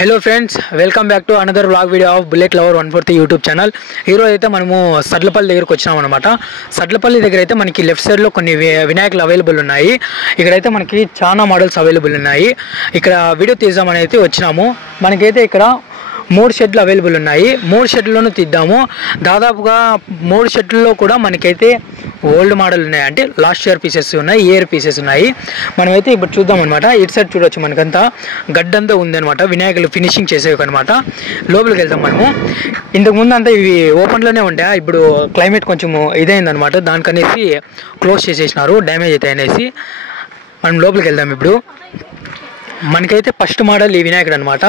Hello friends, welcome back to another vlog video of bullet lover 140 YouTube channel. ఈరోజు అయితే మనము సడ్లపల్లి దగ్గరకు వచ్చినాం అనమాట. సడ్లపల్లి దగ్గర అయితే మనకి లెఫ్ట్ సైడ్లో కొన్ని వినాయకులు అవైలబుల్ ఉన్నాయి. ఇక్కడైతే మనకి చాలా మోడల్స్ అవైలబుల్ ఉన్నాయి. ఇక్కడ వీడియో తీద్దామని అయితే వచ్చినాము. మనకైతే ఇక్కడ 3 షెడ్లు అవైలబుల్ ఉన్నాయి. 3 షెడ్లోనూ తీద్దాము. దాదాపుగా 3 షెడ్లలో కూడా మనకైతే ఓల్డ్ మోడల్ ఉన్నాయి, అంటే లాస్ట్ ఇయర్ పీసెస్ ఉన్నాయి, ఇయర్ పీసెస్ ఉన్నాయి. మనమైతే ఇప్పుడు చూద్దాం అనమాట. ఇటు సైడ్ చూడొచ్చు, మనకంతా గడ్డంతా ఉందనమాట, వినాయకులు ఫినిషింగ్ చేసేవి అనమాట. లోపలికి వెళ్తాం మనము. ఇంతకుముందు అంతా ఇవి ఓపెన్లోనే ఉండే, ఇప్పుడు క్లైమేట్ కొంచెం ఇదైందనమాట, దానికనేసి క్లోజ్ చేసేసినారు, డ్యామేజ్ అవుతాయి అనేసి. మనం లోపలికి వెళ్దాం ఇప్పుడు. మనకైతే ఫస్ట్ మోడల్ ఈ వినాయకుడు అనమాట.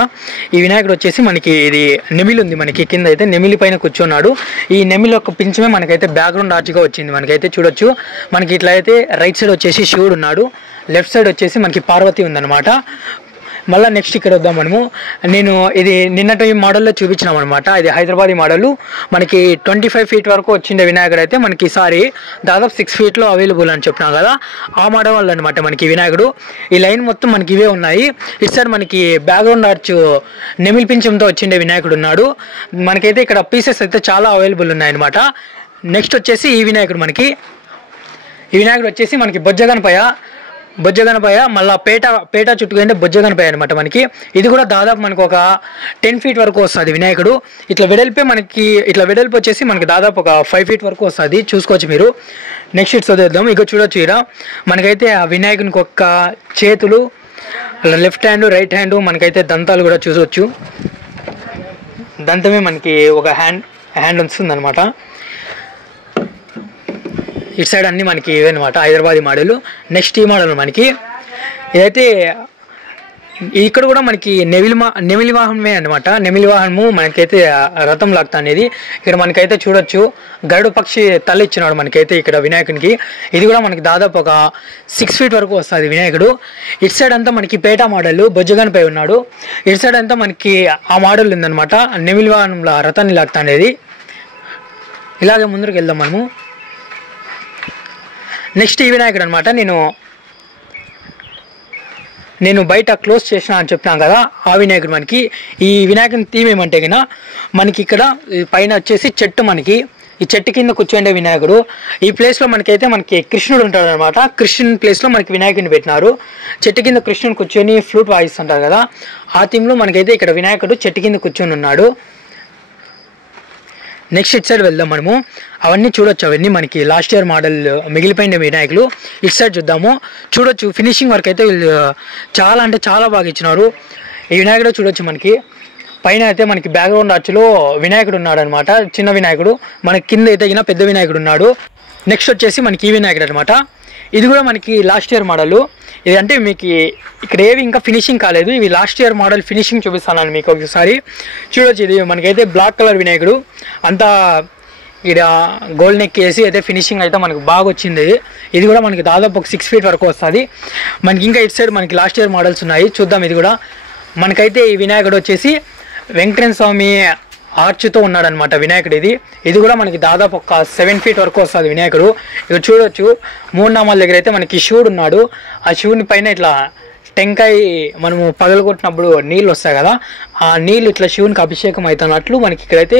ఈ వినాయకుడు వచ్చేసి మనకి ఇది నెమిలి ఉంది, మనకి కింద అయితే నెమిలి పైన కూర్చున్నాడు. ఈ నెమిలి యొక్క పింఛమే మనకైతే బ్యాక్గ్రౌండ్ ఆర్చ్గా వచ్చింది. మనకైతే చూడొచ్చు, మనకి ఇట్లా అయితే రైట్ సైడ్ వచ్చేసి శివుడు ఉన్నాడు, లెఫ్ట్ సైడ్ వచ్చేసి మనకి పార్వతి ఉందన్నమాట. మళ్ళీ నెక్స్ట్ ఇక్కడ వద్దాం మనము. నేను ఇది నిన్నటి మోడల్లో చూపించినాం అనమాట. ఇది హైదరాబాదీ మోడలు. మనకి 25 ఫీట్ వరకు వచ్చిండే వినాయకుడు అయితే మనకి ఈసారి దాదాపు 6 ఫీట్లో అవైలబుల్ అని చెప్పినాం కదా, ఆ మోడల్ వల్ల అనమాట మనకి వినాయకుడు. ఈ లైన్ మొత్తం మనకి ఇవే ఉన్నాయి. ఇటు సైడ్ మనకి బ్యాక్గ్రౌండ్ ఆర్చ్ నెమిలి పింఛంతో వచ్చిండే వినాయకుడు ఉన్నాడు. మనకైతే ఇక్కడ పీసెస్ అయితే చాలా అవైలబుల్ ఉన్నాయన్నమాట. నెక్స్ట్ వచ్చేసి ఈ వినాయకుడు వచ్చేసి మనకి బొజ్జగనపయ్య మళ్ళీ పేట చుట్టుకుంటే బొజ్జగనపయ్య అనమాట. మనకి ఇది కూడా దాదాపు మనకు ఒక 10 ఫీట్ వరకు వస్తుంది వినాయకుడు. ఇట్లా వెడల్పు వచ్చేసి మనకి దాదాపు ఒక 5 ఫీట్ వరకు వస్తుంది, చూసుకోవచ్చు మీరు. నెక్స్ట్ ఇట్స్ చదివేద్దాం. ఇక చూడొచ్చు, ఇక్కడ మనకైతే ఆ వినాయకునికి ఒక్క చేతులు, లెఫ్ట్ హ్యాండ్, రైట్ హ్యాండ్, మనకైతే దంతాలు కూడా చూసవచ్చు. దంతమే మనకి ఒక హ్యాండ్ వస్తుంది అనమాట. ఇటు సైడ్ అన్నీ మనకి ఇవే అనమాట, హైదరాబాదీ మోడల్. నెక్స్ట్ ఈ మోడల్ మనకి ఇదైతే ఇక్కడ కూడా మనకి నెమిలి వాహనమే అనమాట. నెమిలి వాహనము మనకైతే రథం లాగుతా అనేది. ఇక్కడ మనకైతే చూడొచ్చు, గరుడు పక్షి తల ఇచ్చినాడు మనకైతే ఇక్కడ వినాయకునికి. ఇది కూడా మనకి దాదాపు ఒక 6 ఫీట్ వరకు వస్తుంది వినాయకుడు. ఇటు సైడ్ అంతా మనకి పేట మోడల్ బొజ్జగనపై ఉన్నాడు. ఇటు సైడ్ అంతా మనకి ఆ మోడల్ ఉందనమాట, నెమిలి వాహనంలో రథాన్ని లాగుతా అనేది. ఇలాగే ముందుకు వెళ్దాం మనము. నెక్స్ట్ ఈ వినాయకుడు అనమాట. నేను బయట క్లోజ్ చేసిన అని చెప్పినాం కదా, ఆ వినాయకుడు మనకి. ఈ వినాయకుని థీమ్ ఏమంటే కన్నా మనకి ఇక్కడ పైన వచ్చేసి చెట్టు, మనకి ఈ చెట్టు కింద కూర్చోండే వినాయకుడు. ఈ ప్లేస్లో మనకి కృష్ణుడు ఉంటాడు అనమాట. కృష్ణుని ప్లేస్లో మనకి వినాయకుడిని పెట్టినారు. చెట్టు కింద కృష్ణుని కూర్చొని ఫ్లూట్ వాయిస్తుంటారు కదా, ఆ థీమ్లో మనకైతే ఇక్కడ వినాయకుడు చెట్టు కింద కూర్చొని ఉన్నాడు. నెక్స్ట్ ఇటు సైడ్ వెళ్దాం మనము. అవన్నీ చూడొచ్చు, అవన్నీ మనకి లాస్ట్ ఇయర్ మోడల్ మిగిలిపోయిన వినాయకులు. ఇటు సైడ్ చూద్దాము. చూడొచ్చు, ఫినిషింగ్ వర్క్ అయితే వీళ్ళు చాలా అంటే చాలా బాగా ఇచ్చినారు. ఈ వినాయకుడు చూడొచ్చు, మనకి పైన అయితే మనకి బ్యాక్గ్రౌండ్ ఆర్చ్లో వినాయకుడు ఉన్నాడు అనమాట, చిన్న వినాయకుడు. మనకి కింద అయితే పెద్ద వినాయకుడు ఉన్నాడు. నెక్స్ట్ వచ్చేసి మనకి ఈ వినాయకుడు అనమాట. ఇది కూడా మనకి లాస్ట్ ఇయర్ మోడల్. ఇది అంటే మీకు ఇక్కడ ఏవి ఇంకా ఫినిషింగ్ కాలేదు, ఇవి లాస్ట్ ఇయర్ మోడల్ ఫినిషింగ్ చూపిస్తాను మీకు ఒకసారి. చూడొచ్చు, ఇది మనకైతే బ్లాక్ కలర్ వినాయకుడు, అంతా ఇక్కడ గోల్డ్ నెక్ వేసి అయితే ఫినిషింగ్ అయితే మనకు బాగా వచ్చింది. ఇది కూడా మనకి దాదాపు ఒక 6 ఫీట్ వరకు వస్తుంది. మనకి ఇంకా ఇటు సైడ్ మనకి లాస్ట్ ఇయర్ మోడల్స్ ఉన్నాయి, చూద్దాం. ఇది కూడా మనకైతే ఈ వినాయకుడు వచ్చేసి వెంకటేశ్వర స్వామి ఆర్చ్తో ఉన్నాడనమాట వినాయకుడు. ఇది కూడా మనకి దాదాపు ఒక 7 ఫీట్ వరకు వస్తుంది వినాయకుడు. ఇక చూడొచ్చు, 3 నామాల దగ్గర అయితే మనకి శివుడు ఉన్నాడు. ఆ శివుని పైన ఇట్లా టెంకాయ మనము పగలగొట్టినప్పుడు నీళ్ళు వస్తాయి కదా, ఆ నీళ్ళు ఇట్లా శివునికి అభిషేకం అవుతున్నట్లు మనకి ఇక్కడైతే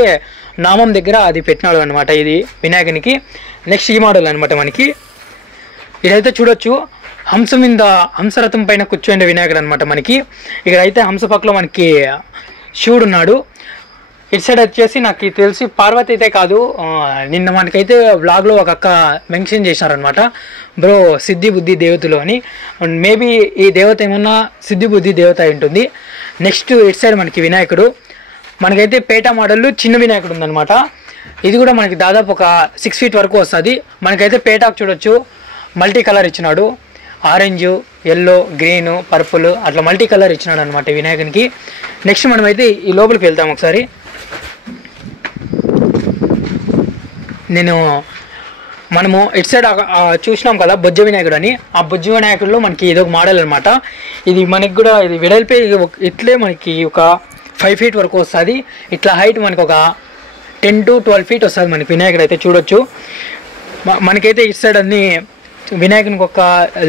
నామం దగ్గర అది పెట్టినాడు అనమాట ఇది వినాయకునికి. నెక్స్ట్ ఈ మోడల్ అనమాట మనకి. ఇదైతే చూడొచ్చు, హంసరథం పైన కూర్చోండే వినాయకుడు అనమాట మనకి. ఇక్కడైతే హంస పక్కలో మనకి శివుడు ఉన్నాడు. ఇటు సైడ్ వచ్చేసి నాకు తెలిసి పార్వతి అయితే కాదు, నిన్న మనకైతే వ్లాగ్లో ఒక అక్క మెన్షన్ చేశారనమాట, బ్రో సిద్ధి బుద్ధి దేవతలు అని. మేబీ ఈ దేవత ఏమన్నా సిద్ధి బుద్ధి దేవత అయి ఉంటుంది. నెక్స్ట్ ఇటు సైడ్ మనకి వినాయకుడు, మనకైతే పేట మోడల్ చిన్న వినాయకుడు ఉందన్నమాట. ఇది కూడా మనకి దాదాపు ఒక 6 ఫీట్ వరకు వస్తుంది. మనకైతే పేటాకు చూడొచ్చు, మల్టీ కలర్ ఇచ్చినాడు, ఆరెంజ్, ఎల్లో, గ్రీన్, పర్పుల్ అట్లా మల్టీ కలర్ ఇచ్చినాడు అనమాట వినాయకునికి. నెక్స్ట్ మనమైతే ఈ లోపలికి వెళ్తాం ఒకసారి. మనము ఇటు సైడ్ చూసినాం కదా బొజ్జ వినాయకుడు అని, ఆ బొజ్జ వినాయకుడిలో మనకి ఇదొక మోడల్ అనమాట. ఇది మనకి కూడా ఇది వెడల్పే ఇట్లే మనకి ఒక 5 ఫీట్ వరకు వస్తుంది. ఇట్లా హైట్ మనకి ఒక 10 to 12 ఫీట్ వస్తుంది మనకి వినాయకుడు అయితే చూడొచ్చు. మనకైతే ఇటు సైడ్ అన్ని వినాయకునికి ఒక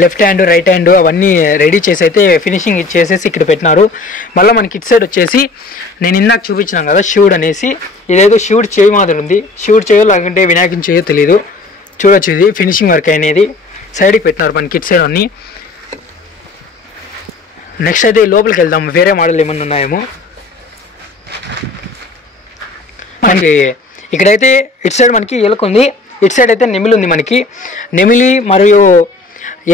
లెఫ్ట్ హ్యాండ్ రైట్ హ్యాండ్ అవన్నీ రెడీ చేసి అయితే ఫినిషింగ్ ఇచ్చేసేసి ఇక్కడ పెట్టినారు. మళ్ళీ మనకి ఇటు సైడ్ వచ్చేసి నేను ఇందాక చూపించినాం కదా శివుడు అనేసి, ఇదేదో శివుడు చేయి మాదిరి ఉంది. శివుడు చేయో లేకుంటే వినాయకుని చేయో తెలియదు. చూడొచ్చు, ఇది ఫినిషింగ్ వర్క్ అనేది సైడ్కి పెట్టినారు మనకి ఇటు సైడ్ అన్నీ. నెక్స్ట్ అయితే లోపలికి వెళ్దాం, వేరే మోడల్ ఏమన్నా ఉన్నాయేమో. మనకి ఇక్కడైతే ఇటు సైడ్ మనకి ఎలుక ఉంది, ఇటు సైడ్ అయితే నెమిలి ఉంది. మనకి నెమిలి మరియు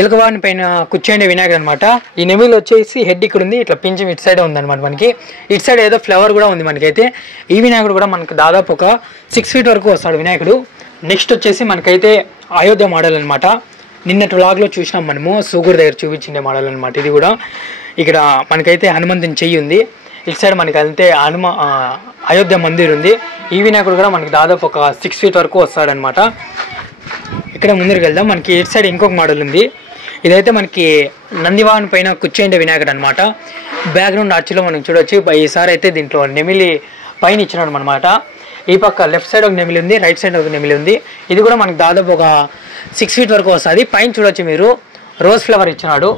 ఎలుకవాని పైన కూర్చోండే వినాయకుడు అనమాట. ఈ నెమిలి వచ్చేసి హెడ్ ఇక్కడ ఉంది, ఇట్లా పింఛం ఇటు సైడే ఉందన్నమాట. మనకి ఇటు సైడ్ ఏదో ఫ్లవర్ కూడా ఉంది మనకైతే. ఈ వినాయకుడు కూడా మనకు దాదాపు ఒక 6 feet వరకు వస్తాడు వినాయకుడు. నెక్స్ట్ వచ్చేసి మనకైతే అయోధ్య మోడల్ అనమాట. నిన్నటి వ్లాగ్లో చూసినాం మనము, సూగూరు దగ్గర చూపించిండే మోడల్ అనమాట. ఇది కూడా ఇక్కడ మనకైతే హనుమంతుని చెయ్యి ఉంది. ఇటు సైడ్ మనకి అంతే అయోధ్య మందిర్ ఉంది. ఈ వినాయకుడు కూడా మనకి దాదాపు ఒక 6 feet వరకు వస్తాడనమాట. ఇక్కడ ముందరికి వెళ్దాం. మనకి ఇటు సైడ్ ఇంకొక మోడల్ ఉంది. ఇదైతే మనకి నందివాహన్ పైన కూర్చోండే వినాయకుడు అనమాట. బ్యాక్గ్రౌండ్ ఆర్చ్లో మనం చూడవచ్చు. ఈసారి అయితే దీంట్లో నెమిలి పైన ఇచ్చినాడు అనమాట. ఈ పక్క లెఫ్ట్ సైడ్ ఒక నెమిలి ఉంది, రైట్ సైడ్ ఒక నెమిలి ఉంది. ఇది కూడా మనకి దాదాపు ఒక 6 feet వరకు వస్తుంది. పైన చూడొచ్చు మీరు, రోజ్ ఫ్లవర్ ఇచ్చినాడు.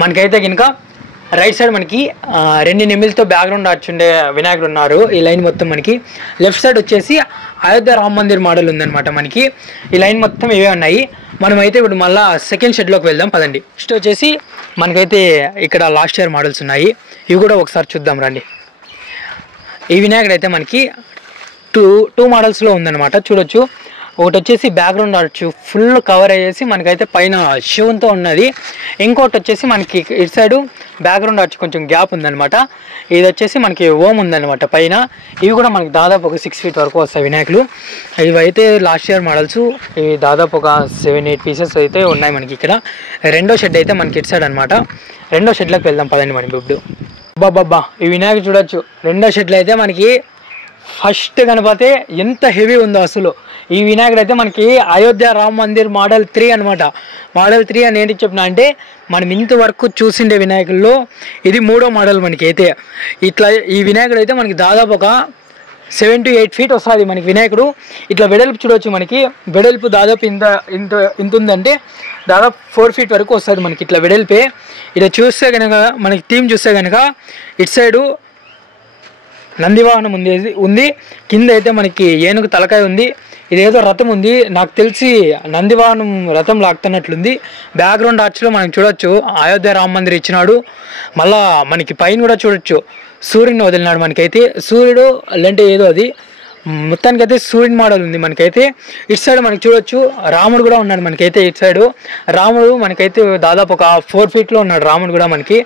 మనకైతే కనుక రైట్ సైడ్ మనకి 2 నెమిలితో బ్యాక్గ్రౌండ్ ఆర్చ్ ఉండే వినాయకుడు ఉన్నారు. ఈ లైన్ మొత్తం మనకి లెఫ్ట్ సైడ్ వచ్చేసి అయోధ్య రామ మందిర్ మోడల్ ఉందన్నమాట. మనకి ఈ లైన్ మొత్తం ఇవే ఉన్నాయి. మనమైతే ఇప్పుడు మళ్ళీ సెకండ్ షెడ్లోకి వెళ్దాం పదండి. నెక్స్ట్ వచ్చేసి మనకైతే ఇక్కడ లాస్ట్ ఇయర్ మోడల్స్ ఉన్నాయి, ఇవి కూడా ఒకసారి చూద్దాం రండి. ఈ వినాయకుడు అయితే మనకి టూ మోడల్స్లో ఉందన్నమాట. చూడొచ్చు, ఒకటి వచ్చేసి బ్యాక్గ్రౌండ్ ఆర్చ్ ఫుల్ కవర్ అయ్యేసి మనకైతే పైన శివంతో ఉన్నది. ఇంకోటి వచ్చేసి మనకి ఇటు సైడు బ్యాక్గ్రౌండ్ ఆర్చ్ కొంచెం గ్యాప్ ఉందన్నమాట. ఇది వచ్చేసి మనకి ఓం ఉందన్నమాట పైన. ఇవి కూడా మనకి దాదాపు ఒక 6 feet వరకు వస్తాయి వినాయకులు. ఇవైతే లాస్ట్ ఇయర్ మోడల్స్. ఇవి దాదాపు ఒక 7-8 pieces అయితే ఉన్నాయి మనకి ఇక్కడ. రెండో షెడ్ అయితే మనకి ఇటు సైడ్ అనమాట. రెండో షెడ్లోకి వెళ్దాం పదండి మనం ఇప్పుడు. బాబా ఈ వినాయకుడు చూడొచ్చు. రెండో షెడ్లో అయితే మనకి ఫస్ట్ గణపతి ఎంత హెవీ ఉందో అసలు. ఈ వినాయకుడు అయితే మనకి అయోధ్య రామ మందిర్ మోడల్ 3 అనమాట. మోడల్ 3 అని ఏంటి చెప్పిన అంటే, మనం ఇంతవరకు చూసిండే వినాయకుల్లో ఇది 3వ మోడల్ మనకి అయితే. ఇట్లా ఈ వినాయకుడు అయితే మనకి దాదాపు ఒక 7 to 8 feet వస్తుంది మనకి వినాయకుడు. ఇట్లా వెడల్పు చూడవచ్చు. మనకి వెడల్పు దాదాపు ఇంత ఉందంటే దాదాపు 4 feet వరకు వస్తుంది మనకి ఇట్లా వెడల్పే. ఇలా చూస్తే కనుక మనకి థీమ్ చూస్తే కనుక ఇటు సైడు నందివాహనం ఉంది, కింద అయితే మనకి ఏనుగు తలకాయ ఉంది. ఇదేదో రథం ఉంది, నాకు తెలిసి నందివాహనం రథం లాగుతున్నట్లుంది. బ్యాక్గ్రౌండ్ ఆర్చ్లో మనం చూడొచ్చు అయోధ్య రామ మందిర్ ఇచ్చినాడు. మళ్ళా మనకి పైన కూడా చూడొచ్చు సూర్యుని వదిలినాడు మనకైతే. సూర్యుడు అంటే ఏదో అది మొత్తానికైతే సూర్యుని మోడల్ ఉంది మనకైతే. ఇటు సైడ్ మనకి చూడొచ్చు రాముడు కూడా ఉన్నాడు మనకైతే. ఇటు సైడు రాముడు మనకైతే దాదాపు ఒక 4 feetలో ఉన్నాడు రాముడు కూడా మనకి.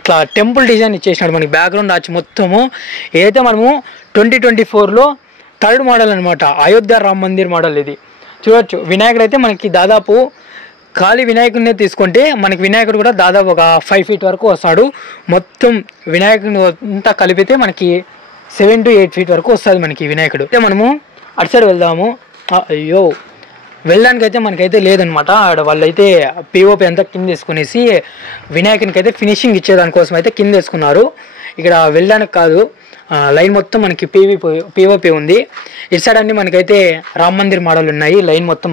ఇట్లా టెంపుల్ డిజైన్ ఇచ్చేసినాడు మనకి బ్యాక్గ్రౌండ్ ఆర్చ్ మొత్తము. ఏదైతే మనము 2024లో 3rd మోడల్ అనమాట, అయోధ్య రామ మందిర్ మోడల్ ఇది. చూడొచ్చు వినాయకుడు అయితే మనకి దాదాపు ఖాళీ వినాయకుడినే తీసుకుంటే మనకి వినాయకుడు కూడా దాదాపు ఒక 5 feet వరకు వస్తాడు. మొత్తం వినాయకుడిని అంతా కలిపితే మనకి 7 to 8 feet వరకు వస్తుంది మనకి వినాయకుడు. అయితే మనము అటు సైడ్ వెళ్దాము. అయ్యో వెళ్ళడానికి అయితే మనకైతే లేదనమాట. వాళ్ళైతే పిఓపి అంతా కింద వేసుకునేసి వినాయకునికి అయితే ఫినిషింగ్ ఇచ్చేదానికోసం అయితే కింద వేసుకున్నారు. ఇక్కడ వెళ్ళడానికి కాదు, లైన్ మొత్తం మనకి పిఓపి ఉంది. ఇటు సైడ్ అన్ని మనకైతే రామ మందిర్ మోడల్ ఉన్నాయి. లైన్ మొత్తం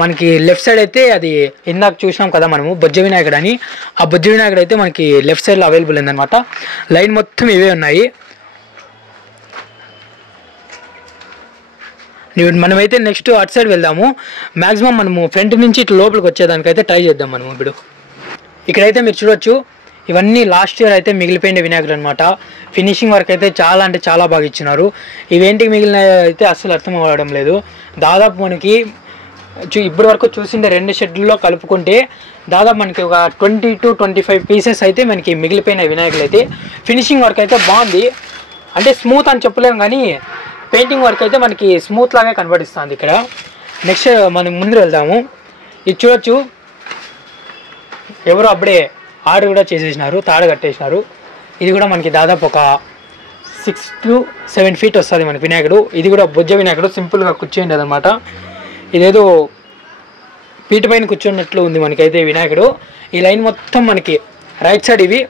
మనకి లెఫ్ట్ సైడ్ అయితే అది ఇందాక చూసినాం కదా మనము బొజ్జ వినాయకుడు అని. ఆ బొజ్జ వినాయకుడు అయితే మనకి లెఫ్ట్ సైడ్లో అవైలబుల్ ఉందన్నమాట. లైన్ మొత్తం ఇవే ఉన్నాయి. మనమైతే నెక్స్ట్ అటు సైడ్ వెళ్దాము. మ్యాక్సిమం మనము ఫ్రంట్ నుంచి ఇట్లా లోపలికి వచ్చేదానికైతే ట్రై చేద్దాం మనం ఇప్పుడు. ఇక్కడైతే మీరు చూడొచ్చు ఇవన్నీ లాస్ట్ ఇయర్ అయితే మిగిలిపోయిన వినాయకుడు అనమాట. ఫినిషింగ్ వర్క్ అయితే చాలా అంటే చాలా బాగా ఇచ్చినారు. ఇవేంటికి మిగిలిన అయితే అసలు అర్థం అవ్వడం లేదు. దాదాపు మనకి ఇప్పటి వరకు చూసిండే 2 షెడ్లలో కలుపుకుంటే దాదాపు మనకి ఒక 20 to 25 pieces అయితే మనకి మిగిలిపోయిన వినాయకులు అయితే. ఫినిషింగ్ వర్క్ అయితే బాగుంది, అంటే స్మూత్ అని చెప్పలేము కానీ పెయింటింగ్ వర్క్ అయితే మనకి స్మూత్ లాగా కనబడిస్తుంది ఇక్కడ. నెక్స్ట్ మనం ముందు వెళ్దాము. ఇది చూడొచ్చు ఎవరు అప్పుడే ఆర్డర్ కూడా చేసేసినారు, తాడు కట్టేసినారు. ఇది కూడా మనకి దాదాపు ఒక 6 to 7 feet వస్తుంది మనకి వినాయకుడు. ఇది కూడా బొజ్జ వినాయకుడు, సింపుల్గా కూర్చోండి అనమాట. ఇదేదో పీట పైన కూర్చున్నట్లు ఉంది మనకైతే వినాయకుడు. ఈ లైన్ మొత్తం మనకి రైట్ సైడ్ ఇవి,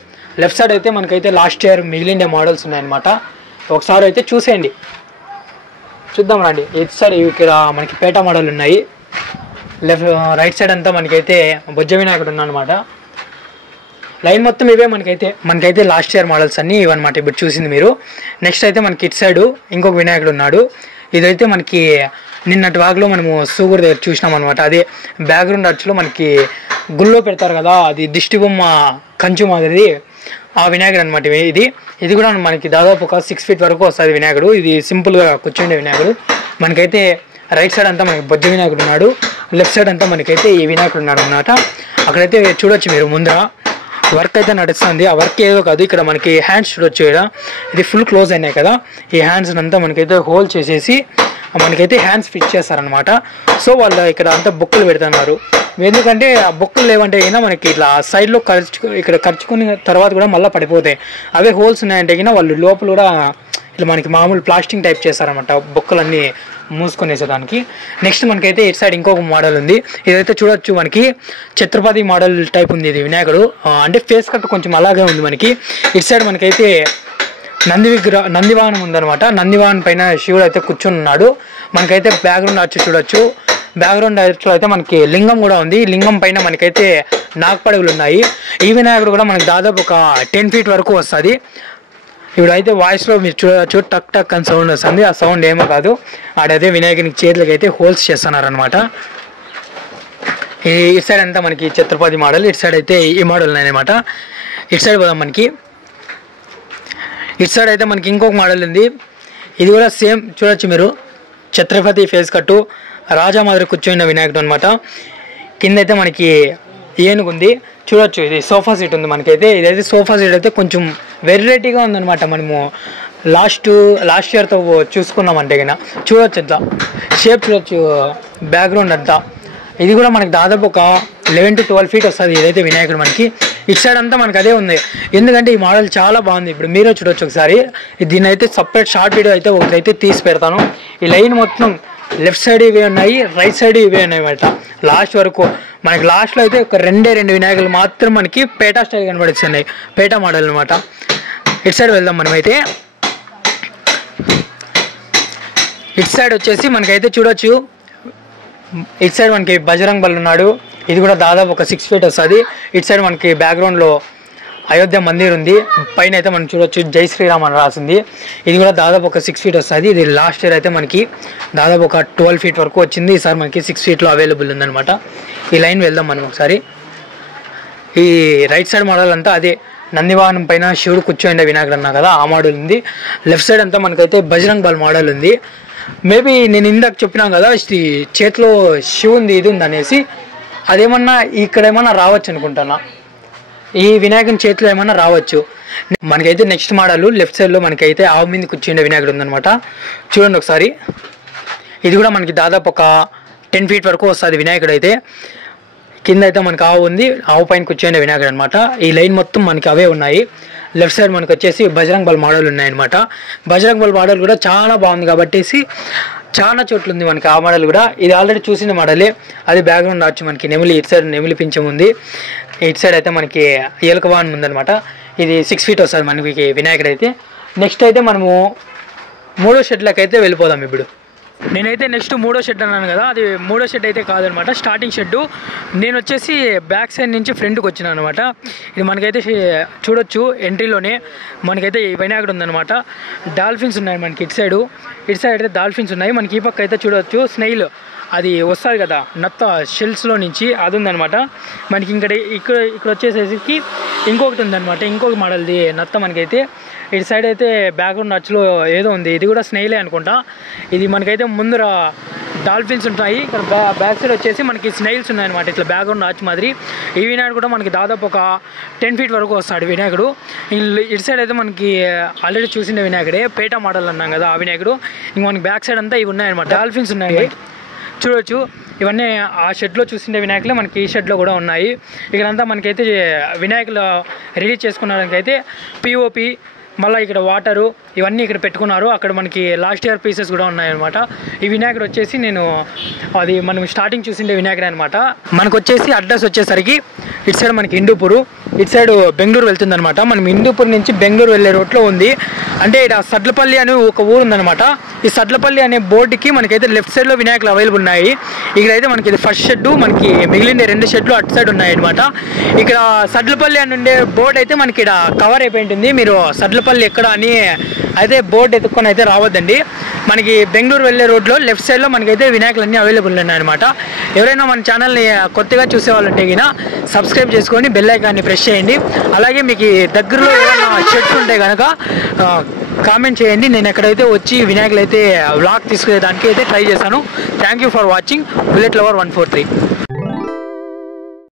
లెఫ్ట్ సైడ్ అయితే మనకైతే లాస్ట్ ఇయర్ మిగిలిన మోడల్స్ ఉన్నాయన్నమాట. ఒకసారి అయితే చూసేయండి, చూద్దాం రండి. ఇటు సైడ్ ఇక్కడ మనకి పేట మోడల్ ఉన్నాయి. రైట్ సైడ్ అంతా మనకైతే బొజ్జ వినాయకుడు ఉన్నానమాట. లైన్ మొత్తం ఇవే మనకైతే లాస్ట్ ఇయర్ మోడల్స్ అన్నీ ఇవన్నమాట ఇప్పుడు చూసింది మీరు. నెక్స్ట్ అయితే మనకి ఇటు సైడు ఇంకొక వినాయకుడు ఉన్నాడు. ఇదైతే మనకి నిన్నటి వాగ్లో మనము సూగూరు దగ్గర చూసినాం అనమాట. అదే బ్యాక్గ్రౌండ్ ఆర్చ్లో మనకి గుళ్ళో పెడతారు కదా, అది దిష్టి బొమ్మ కంచు మాదిరి ఆ వినాయకుడు అనమాట. ఇది కూడా మనకి దాదాపు ఒక 6 feet వరకు వస్తుంది వినాయకుడు. ఇది సింపుల్గా కూర్చుండే వినాయకుడు. మనకైతే రైట్ సైడ్ అంతా మనకి బొజ్జ వినాయకుడు ఉన్నాడు, లెఫ్ట్ సైడ్ అంతా మనకైతే ఈ వినాయకుడు ఉన్నాడు అనమాట. అక్కడైతే చూడొచ్చు మీరు ముందర వర్క్ అయితే నడుస్తుంది. ఆ వర్క్ ఏదో కాదు, ఇక్కడ మనకి హ్యాండ్స్ చూడొచ్చు. ఇక్కడ ఇది ఫుల్ క్లోజ్ అయినాయి కదా, ఈ హ్యాండ్స్ అంతా మనకైతే హోల్ చేసేసి మనకైతే హ్యాండ్స్ ఫిట్ చేస్తారనమాట. సో వాళ్ళు ఇక్కడ అంతా బొక్కులు పెడుతున్నారు. ఎందుకంటే ఆ బొక్కులు లేవంటే అయినా మనకి ఇట్లా సైడ్లో ఇక్కడ ఖర్చుకున్న తర్వాత కూడా మళ్ళీ పడిపోతాయి. అవే హోల్స్ ఉన్నాయంటే అయినా వాళ్ళు లోపల కూడా ఇట్లా మనకి మామూలు ప్లాస్టింగ్ టైప్ చేస్తారనమాట బొక్కలన్నీ మూసుకొనేసేదానికి. నెక్స్ట్ మనకైతే ఇటు సైడ్ ఇంకొక మోడల్ ఉంది. ఇదైతే చూడొచ్చు మనకి ఛత్రపతి మోడల్ టైప్ ఉంది ఇది వినాయకుడు. అంటే ఫేస్ కట్ కొంచెం అలాగే ఉంది మనకి. ఇటు సైడ్ మనకైతే నందివాహనం ఉందనమాట. నందివాహనం పైన శివుడు అయితే కూర్చొని ఉన్నాడు. మనకైతే బ్యాక్గ్రౌండ్ ఆర్చ్ చూడొచ్చు. బ్యాక్గ్రౌండ్ ఆర్చ్లో అయితే మనకి లింగం కూడా ఉంది. లింగం పైన మనకైతే నాగపడగలు ఉన్నాయి. ఈ వినాయకుడు కూడా మనకి దాదాపు ఒక 10 feet వరకు వస్తుంది. ఇప్పుడైతే వాయిస్లో మీరు చూడవచ్చు టక్ టక్ అని సౌండ్ వస్తుంది. ఆ సౌండ్ ఏమో కాదు, ఆడైతే వినాయకునికి చేతులకి అయితే హోల్స్ చేస్తున్నారనమాట. ఇటు సైడ్ అంతా మనకి ఛత్రపతి మోడల్, ఇటు సైడ్ అయితే ఈ మోడల్ ఉన్నాయన్నమాట. ఇటు సైడ్ పోదాం. మనకి ఇటు సైడ్ అయితే మనకి ఇంకొక మోడల్ ఉంది. ఇది కూడా సేమ్ చూడొచ్చు మీరు, ఛత్రపతి ఫేస్ కట్టు రాజా మాదిరి కూర్చొని వినాయకుడు అనమాట. కింద అయితే మనకి ఏనుగు ఉంది చూడొచ్చు. ఇది సోఫా సీట్ ఉంది మనకైతే. ఇదైతే సోఫా సీట్ అయితే కొంచెం వెరైటీగా ఉందన్నమాట. మనము లాస్ట్ ఇయర్తో చూసుకున్నామంటే కన్నా చూడొచ్చు, ఇట్లా షేప్ చూడొచ్చు బ్యాక్గ్రౌండ్ అంతా. ఇది కూడా మనకి దాదాపు ఒక 11 to 12 feet వస్తుంది ఇదైతే వినాయకుడు మనకి. ఇటు సైడ్ అంతా మనకి అదే ఉంది, ఎందుకంటే ఈ మోడల్ చాలా బాగుంది. ఇప్పుడు మీరే చూడొచ్చు ఒకసారి. దీన్ని అయితే సపరేట్ షార్ట్ వీడియో అయితే ఒకటైతే తీసి పెడతాను. ఈ లైన్ మొత్తం లెఫ్ట్ సైడ్ ఇవే ఉన్నాయి, రైట్ సైడ్ ఇవే ఉన్నాయి అన్నమాట. లాస్ట్ వరకు మనకి లాస్ట్లో అయితే ఒక 2 వినాయకులు మాత్రం మనకి పేటా స్టైల్ కనబడిస్తున్నాయి, పేటా మోడల్ అనమాట. ఇటు సైడ్ వెళ్దాం మనమైతే. ఇటు సైడ్ వచ్చేసి మనకైతే చూడొచ్చు, ఇటు సైడ్ మనకి బజరంగ్ బల్ ఉన్నాడు. ఇది కూడా దాదాపు ఒక 6 feet వస్తుంది. ఇటు సైడ్ మనకి బ్యాక్గ్రౌండ్లో అయోధ్య మందిర్ ఉంది. పైన అయితే మనం చూడొచ్చు జై శ్రీరామ్ అని రాసింది. ఇది కూడా దాదాపు ఒక 6 feet వస్తుంది. ఇది లాస్ట్ ఇయర్ అయితే మనకి దాదాపు ఒక 12 feet వరకు వచ్చింది. ఈసారి మనకి 6 feetలో అవైలబుల్ ఉందన్నమాట. ఈ లైన్ వెళ్దాం మనం ఒకసారి. ఈ రైట్ సైడ్ మోడల్ అంతా అదే నందివాహనం పైన శివుడు కూర్చోండే వినాయకుడు అన్నా కదా, ఆ మోడల్ ఉంది. లెఫ్ట్ సైడ్ అంతా మనకైతే బజరంగ్ బల్ మోడల్ ఉంది. మేబీ నేను ఇందాక చెప్పినాం కదా చేతిలో శివుంది ఇది ఉంది అనేసి, అదేమన్నా ఇక్కడ ఏమన్నా రావచ్చు అనుకుంటున్నా. ఈ వినాయకుని చేతిలో ఏమన్నా రావచ్చు. మనకైతే నెక్స్ట్ మోడల్ లెఫ్ట్ సైడ్లో మనకైతే ఆవు మీద కూర్చుండే వినాయకుడు ఉందన్నమాట. చూడండి ఒకసారి. ఇది కూడా మనకి దాదాపు ఒక 10 feet వరకు వస్తుంది వినాయకుడు అయితే. కింద అయితే మనకి ఆవు ఉంది, ఆవు పైన కూర్చుండే వినాయకుడు అనమాట. ఈ లైన్ మొత్తం మనకి అవే ఉన్నాయి. లెఫ్ట్ సైడ్ మనకు వచ్చేసి బజరంగ్ బల్ మోడల్ ఉన్నాయన్నమాట. బజరంగ్ బల్ మోడల్ కూడా చాలా బాగుంది కాబట్టి చాలా చోట్ల ఉంది మనకి ఆ మోడల్ కూడా. ఇది ఆల్రెడీ చూసిన మోడలే. అది బ్యాక్గ్రౌండ్ వచ్చి మనకి నెమిలి, ఇటు సైడ్ నెమిలి పింఛం ఉంది. ఇటు సైడ్ అయితే మనకి ఏలకవాన్ ఉందన్నమాట. ఇది 6 feet వస్తుంది మనకి వినాయకుడు అయితే. నెక్స్ట్ అయితే మనము 3వ షెడ్లోకి అయితే వెళ్ళిపోదాం ఇప్పుడు. నేనైతే నెక్స్ట్ 3వ షెడ్ అన్నాను కదా, అది 3వ షెడ్ అయితే కాదనమాట, స్టార్టింగ్ షెడ్. నేను వచ్చేసి బ్యాక్ సైడ్ నుంచి ఫ్రంట్కి వచ్చినాను అనమాట. ఇది మనకైతే చూడొచ్చు ఎంట్రీలోనే మనకైతే ఈ వినాయకుడు ఉందన్నమాట. డాల్ఫిన్స్ ఉన్నాయి మనకి ఇటు సైడ్ అయితే డాల్ఫిన్స్ ఉన్నాయి. మనకి ఈ పక్క అయితే చూడొచ్చు స్నెయిల్, అది వస్తుంది కదా నత్త షెల్స్లో నుంచి, అది ఉందన్నమాట. మనకి ఇక్కడ వచ్చేసేసి ఇంకొకటి ఉందన్నమాట, ఇంకొక మోడల్ది నత్త మనకైతే. ఇటు సైడ్ అయితే బ్యాక్గ్రౌండ్ నచ్లో ఏదో ఉంది, ఇది కూడా స్నెయిలే అనుకుంటా. ఇది మనకైతే ముందర డాల్ఫిన్స్ ఉంటాయి, ఇక్కడ బ్యాక్ సైడ్ వచ్చేసి మనకి స్నెయిల్స్ ఉన్నాయన్నమాట, ఇట్లా బ్యాక్గ్రౌండ్ ఆర్చ్ మాదిరి. ఈ వినాయకుడు కూడా మనకి దాదాపు ఒక 10 feet వరకు వస్తాడు వినాయకుడు. ఇటు సైడ్ అయితే మనకి ఆల్రెడీ చూసిన వినాయకుడే, పేటా మోడల్ అన్నాం కదా ఆ వినాయకుడు. ఇంక మనకి బ్యాక్ సైడ్ అంతా ఇవి ఉన్నాయన్నమాట, డాల్ఫిన్స్ ఉన్నాయి చూడొచ్చు. ఇవన్నీ ఆ షెడ్లో చూసిండే వినాయకులే మనకి ఈ షెడ్లో కూడా ఉన్నాయి. ఇక్కడంతా మనకైతే వినాయకులు రెడీ చేసుకున్నానికి అయితే పిఓపి, మళ్ళీ ఇక్కడ వాటరు ఇవన్నీ ఇక్కడ పెట్టుకున్నారు. అక్కడ మనకి లాస్ట్ ఇయర్ పీసెస్ కూడా ఉన్నాయన్నమాట. ఈ వినాయకుడు వచ్చేసి మనం స్టార్టింగ్ చూసిండే వినాయకుడు అనమాట. మనకు వచ్చేసి అడ్రస్ వచ్చేసరికి ఇటు సైడ్ మనకి హిందూపూరు, ఇటు సైడ్ బెంగళూరు వెళ్తుంది అనమాట. మనం హిందూపూర్ నుంచి బెంగళూరు వెళ్ళే రోడ్లో ఉంది. అంటే ఇక్కడ సడ్లపల్లి అని ఒక ఊరు ఉందన్నమాట. ఈ సడ్లపల్లి అనే బోర్డుకి మనకైతే లెఫ్ట్ సైడ్లో వినాయకులు అవైలబుల్ ఉన్నాయి. ఇక్కడైతే మనకి ఇది ఫస్ట్ షెడ్, మనకి మిగిలిన 2 షెడ్లు అటు సైడ్ ఉన్నాయి అనమాట. ఇక్కడ సడ్లపల్లి అని ఉండే బోర్డు అయితే మనకి ఇక్కడ కవర్ అయిపోయి ఉంటుంది. మీరు సడ్లపల్లి ఎక్కడ అని అయితే బోర్డు ఎత్తుక్కొని అయితే రావద్దండి. మనకి బెంగళూరు వెళ్ళే రోడ్లో లెఫ్ట్ సైడ్లో మనకైతే వినాయకులు అన్నీ అవైలబుల్ ఉన్నాయన్నమాట. ఎవరైనా మన ఛానల్ని కొత్తగా చూసేవాళ్ళంటే కనుక సబ్స్క్రైబ్ చేసుకొని బెల్ ఐకాన్ని ప్రెస్ చేయండి. అలాగే మీకు దగ్గరలో ఏమైనా షెడ్స్ ఉంటే కనుక కామెంట్ చేయండి. నేను ఎక్కడైతే వచ్చి వినాయకులు అయితే వ్లాగ్ తీసుకునేదానికి అయితే ట్రై చేశాను. Thank you for watching bullet lover 143.